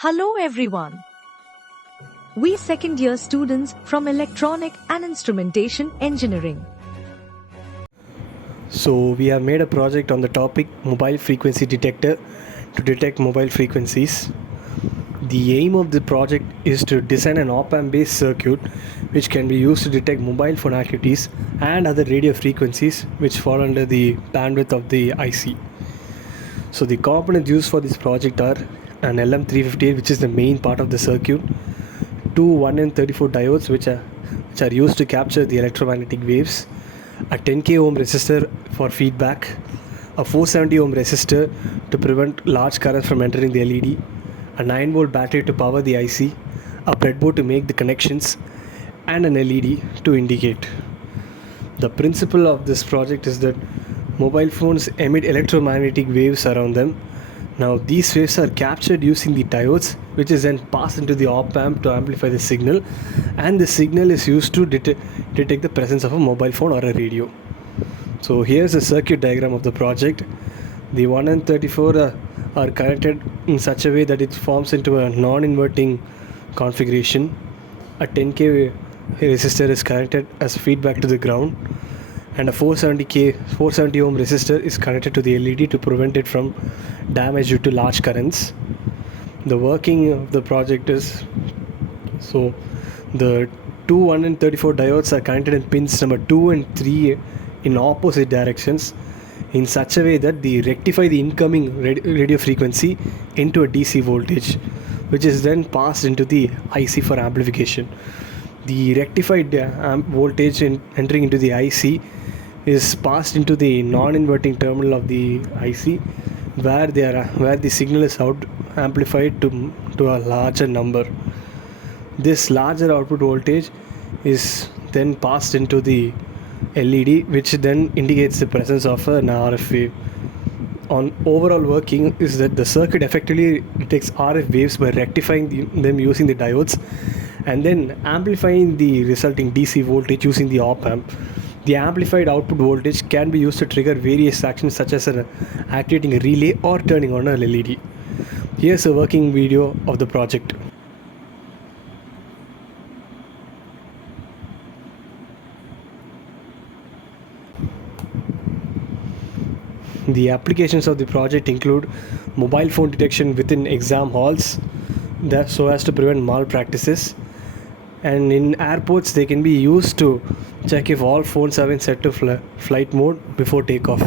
Hello everyone. We second year students from Electronic and Instrumentation Engineering. So we have made a project on the topic mobile frequency detector to detect mobile frequencies. The aim of the project is to design an op-amp based circuit which can be used to detect mobile phone activities and other radio frequencies which fall under the bandwidth of the IC. So the components used for this project are an LM358, which is the main part of the circuit, two 1N34 diodes which are used to capture the electromagnetic waves, a 10k ohm resistor for feedback, a 470 ohm resistor to prevent large currents from entering the LED, a 9 volt battery to power the IC, a breadboard to make the connections, and an LED to indicate. The principle of this project is that mobile phones emit electromagnetic waves around them. Now these waves are captured using the diodes, which is then passed into the op-amp to amplify the signal, and the signal is used to detect the presence of a mobile phone or a radio. So here's a circuit diagram of the project. The 1N34 are connected in such a way that it forms into a non-inverting configuration. A 10k resistor is connected as feedback to the ground, and a 470 ohm resistor is connected to the LED to prevent it from damage due to large currents. The working of the project is, so the two 134 diodes are connected in pins number 2 and 3 in opposite directions in such a way that they rectify the incoming radio frequency into a DC voltage, which is then passed into the IC for amplification. The rectified voltage entering into the IC is passed into the non-inverting terminal of the IC, where the signal is amplified to a larger number. This larger output voltage is then passed into the LED, which then indicates the presence of an RF wave. On overall working is that the circuit effectively detects RF waves by rectifying them using the diodes and then amplifying the resulting DC voltage using the op-amp. The amplified output voltage can be used to trigger various actions such as activating a relay or turning on a LED. Here's a working video of the project. The applications of the project include mobile phone detection within exam halls, so as to prevent malpractices, and in airports they can be used to check if all phones have been set to flight mode before takeoff.